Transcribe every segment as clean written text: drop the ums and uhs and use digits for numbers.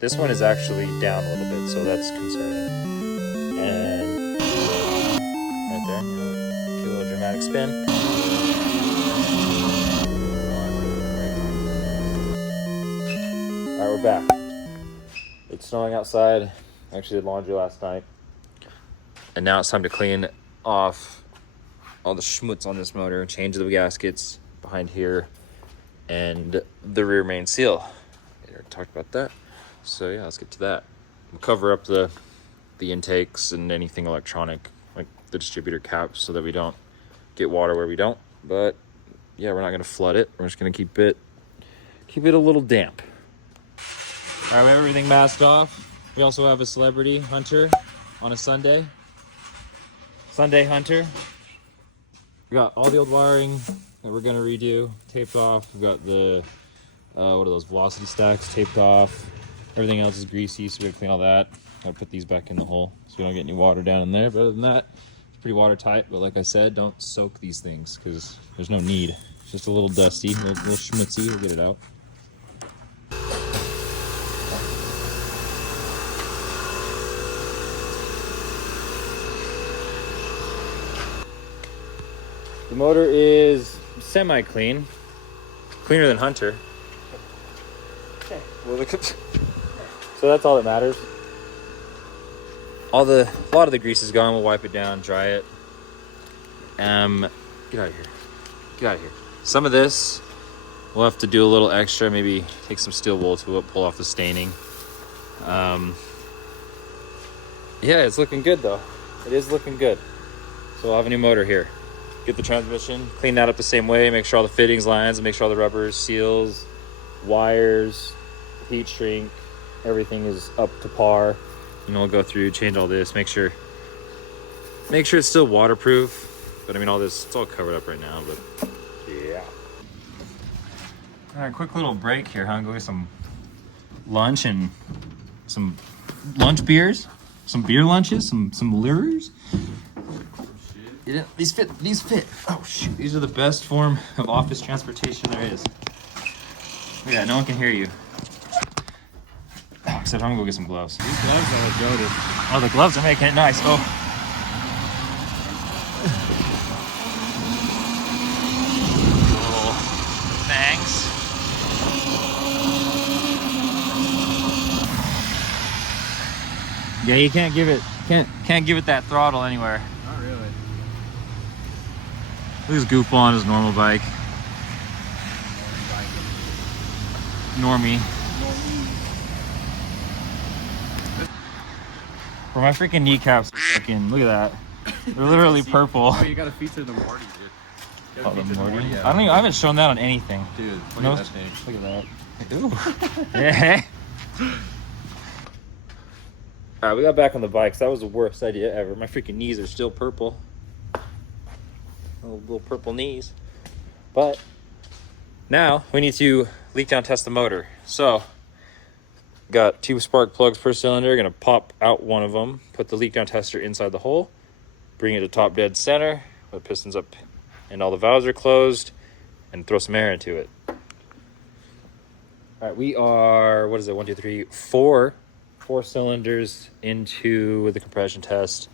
This one is actually down a little bit, so that's concerning. And right there, cute little dramatic spin. All right, we're back. It's snowing outside. I actually did laundry last night. And now it's time to clean off all the schmutz on this motor, change the gaskets behind here, and the rear main seal. We already talked about that. So yeah, let's get to that. We'll cover up the intakes and anything electronic, like the distributor caps, so that we don't get water where we don't. But yeah, we're not gonna flood it. We're just gonna keep it a little damp. All right, we have everything masked off. We also have a celebrity hunter on a Sunday hunter. We got all the old wiring that we're gonna redo taped off. We've got the what are those velocity stacks taped off. Everything else is greasy, so we gotta clean all that. Gotta put these back in the hole so we don't get any water down in there. But other than that, it's pretty watertight. But like I said, don't soak these things because there's no need. It's just a little dusty, a little schmutzy. We'll get it out. The motor is semi-clean, cleaner than Hunter. Okay. Well, so that's all that matters. A lot of the grease is gone. We'll wipe it down, dry it. Get out of here. Get out of here. Some of this we'll have to do a little extra. Maybe take some steel wool to pull off the staining. Yeah, it's looking good though. It is looking good. So we'll have a new motor here. Get the transmission, clean that up the same way, make sure all the fittings lines, make sure all the rubbers, seals, wires, heat shrink, everything is up to par. You know, we'll go through, change all this, make sure it's still waterproof. But I mean, all this, it's all covered up right now, but yeah. All right, quick little break here, huh? Go get some lunch and some lunch beers, some beer lunches, some lures. These fit. Oh shoot, these are the best form of office transportation there is. Look at that, no one can hear you. Oh, except I'm gonna go get some gloves. These gloves are goated. Oh, the gloves are making it nice. Oh. Oh, thanks. Yeah, you can't give it that throttle anywhere. Look at this goofball on his normal bike. Normie. For my freaking kneecaps, fucking, look at that. They're literally purple. Oh, you gotta feature the Morty, dude. Oh, the Morty? Yeah. I haven't shown that on anything. Dude, Look at that. Ooh. Yeah. Alright, we got back on the bikes. That was the worst idea ever. My freaking knees are still purple. Little purple knees. But now we need to leak down test the motor. So got 2 spark plugs per cylinder. Gonna pop out one of them, put the leak down tester inside the hole, bring it to top dead center, put the pistons up and all the valves are closed, and throw some air into it. All right, we are, what is it, 1 2 3 4 cylinders into the compression test.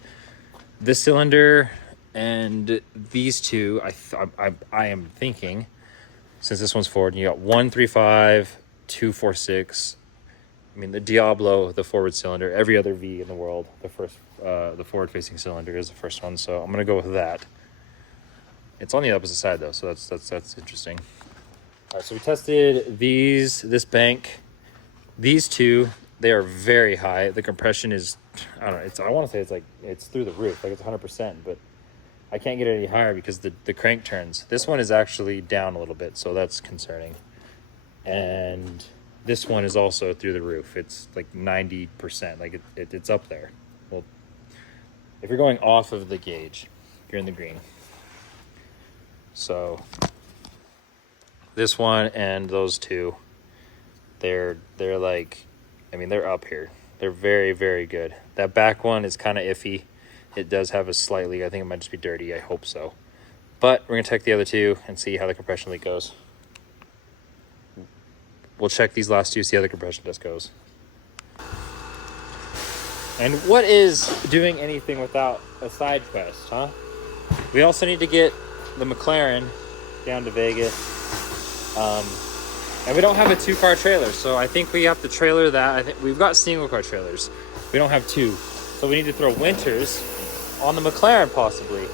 This cylinder and these two, I am thinking, since this one's forward, you got 135, 246. I mean, the Diablo, the forward cylinder. Every other V in the world, the forward-facing cylinder is the first one. So I'm gonna go with that. It's on the opposite side though, so that's interesting. All right, so we tested this bank, these two. They are very high. The compression is, I don't know. I want to say it's through the roof, like it's 100%, but I can't get it any higher because the crank turns. This one is actually down a little bit, so that's concerning. And this one is also through the roof. It's like 90%, like it's up there. Well, if you're going off of the gauge, you're in the green. So this one and those two, they're like, I mean, they're up here. They're very, very good. That back one is kind of iffy. It does have a slight leak. I think it might just be dirty. I hope so. But we're going to check the other two and see how the compression leak goes. We'll check these last two, see how the compression test goes. And what is doing anything without a side quest, huh? We also need to get the McLaren down to Vegas. And we don't have a 2-car trailer, so I think we have to trailer that. I think we've got single car trailers. We don't have 2. So we need to throw Winters on the McLaren possibly.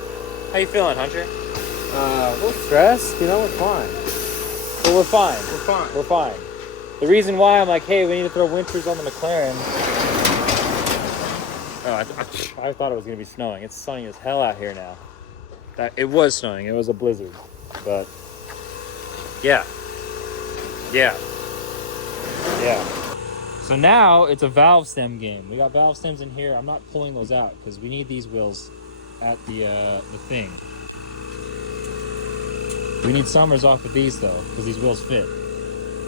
How you feeling, Hunter? A little stressed, you know, we're fine. Well, we're fine. We're fine. We're fine. The reason why I'm like, hey, we need to throw Winters on the McLaren. Oh, I thought it was going to be snowing. It's sunny as hell out here now. It was snowing. It was a blizzard. But, yeah. So now it's a valve stem game. We got valve stems in here. I'm not pulling those out because we need these wheels at the thing. We need summers off of these though because these wheels fit.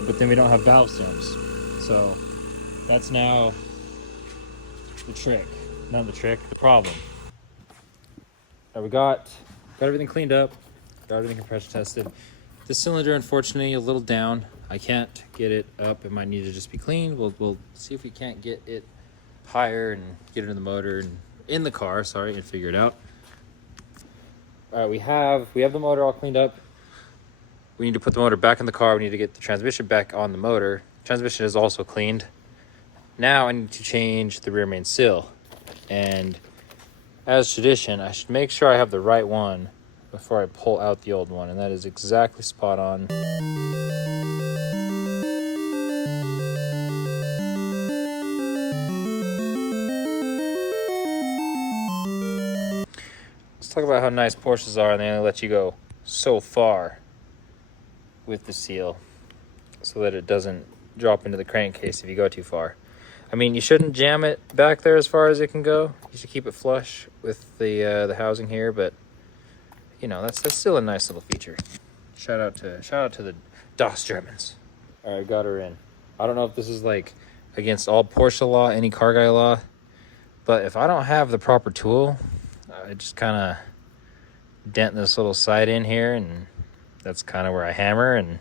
But then we don't have valve stems. So that's now the trick. Not the trick, the problem. Now we got everything cleaned up, got everything compressor tested. The cylinder, unfortunately, a little down. I can't get it up. It might need to just be cleaned. We'll see if we can't get it higher and get it in the motor and in the car. Sorry, and figure it out. All right, we have the motor all cleaned up. We need to put the motor back in the car. We need to get the transmission back on the motor. Transmission is also cleaned. Now I need to change the rear main seal. And as tradition, I should make sure I have the right one before I pull out the old one. And that is exactly spot on. Let's talk about how nice Porsches are, and they only let you go so far with the seal so that it doesn't drop into the crankcase if you go too far. I mean, you shouldn't jam it back there as far as it can go. You should keep it flush with the housing here, but you know, that's still a nice little feature. Shout out to the DOS Germans. All right, got her in. I don't know if this is like against all Porsche law, any car guy law, but if I don't have the proper tool, I just kind of dent this little side in here, and that's kind of where I hammer and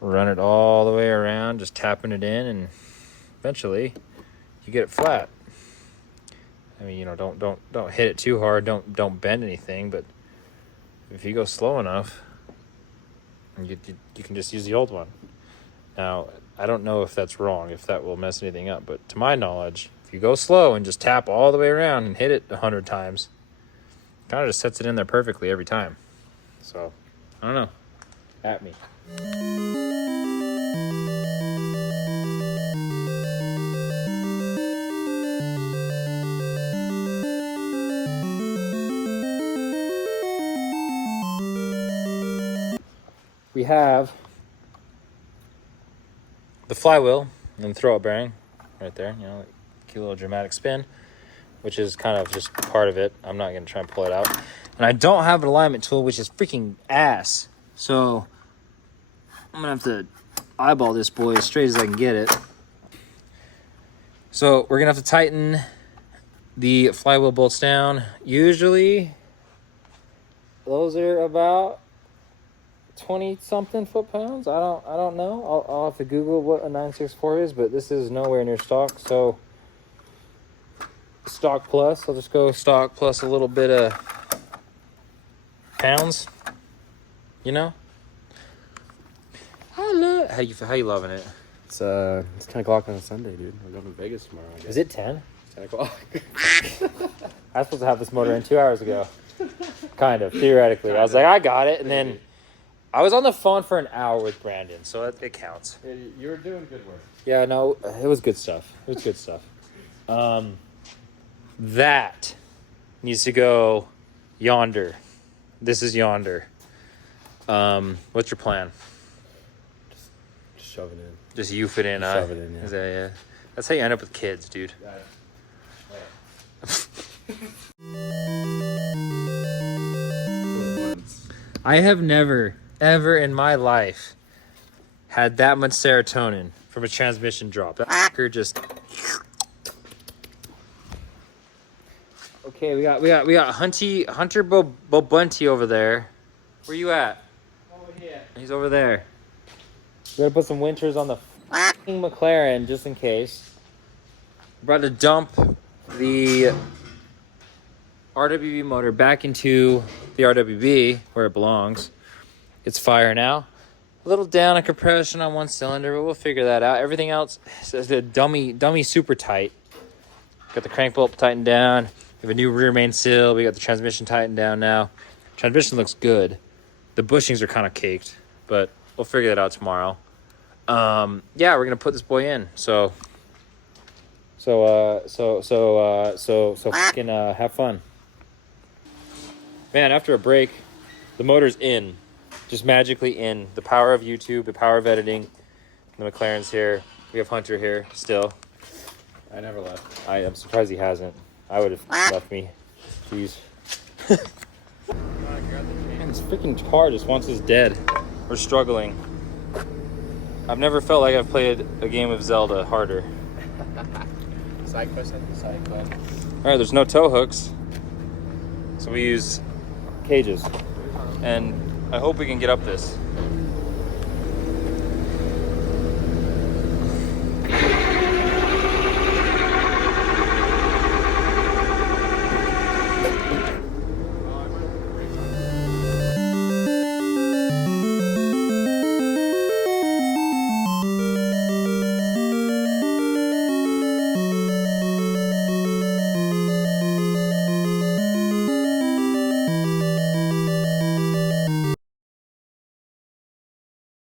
run it all the way around, just tapping it in, and eventually you get it flat. I mean, you know, don't hit it too hard, don't bend anything, but if you go slow enough, you can just use the old one. Now, I don't know if that's wrong, if that will mess anything up, but to my knowledge, if you go slow and just tap all the way around and hit it 100 times, it kind of just sets it in there perfectly every time. So, I don't know. At me. We have the flywheel and throw-up bearing right there, you know, cute little dramatic spin, which is kind of just part of it. I'm not going to try and pull it out. And I don't have an alignment tool, which is freaking ass. So I'm going to have to eyeball this boy as straight as I can get it. So we're going to have to tighten the flywheel bolts down. Usually those are about 20-something foot-pounds. I don't know. I'll have to Google what a 964 is, but this is nowhere near stock. So stock plus. I'll just go stock plus a little bit of pounds. You know. How you loving it? It's 10 o'clock on a Sunday, dude. We're going to Vegas tomorrow, I guess. Is it 10? 10 o'clock. I was supposed to have this motor in 2 hours ago. Kind of, theoretically. I was like, I got it, and then I was on the phone for an hour with Brandon, so it counts. You were doing good work. Yeah, no, it was good stuff. It was good stuff. That needs to go yonder. This is yonder. What's your plan? Just shove it in. Just youth it in, Shove it in, yeah. Is that, yeah. That's how you end up with kids, dude. I have never, ever in my life had that much serotonin from a transmission drop. That fucker just. Okay, we got Hunter Bobunty over there. Where you at? Over here. He's over there. We gotta put some Winters on the fucking McLaren just in case. We're about to dump the RWB motor back into the RWB where it belongs. It's fire now. A little down on compression on one cylinder, but we'll figure that out. Everything else is the dummy super tight. Got the crank bolt tightened down. We have a new rear main seal. We got the transmission tightened down now. Transmission looks good. The bushings are kind of caked, but we'll figure that out tomorrow. Yeah, we're gonna put this boy in. So fucking have fun. Man, after a break, the motor's in. Just magically in. The power of YouTube, the power of editing. The McLaren's here. We have Hunter here still. I never left. I'm surprised he hasn't. I would have left me. Jeez. Man, this freaking car just wants us dead. We're struggling. I've never felt like I've played a game of Zelda harder. Side quest after side quest. Alright, there's no tow hooks. So we use cages. And I hope we can get up this.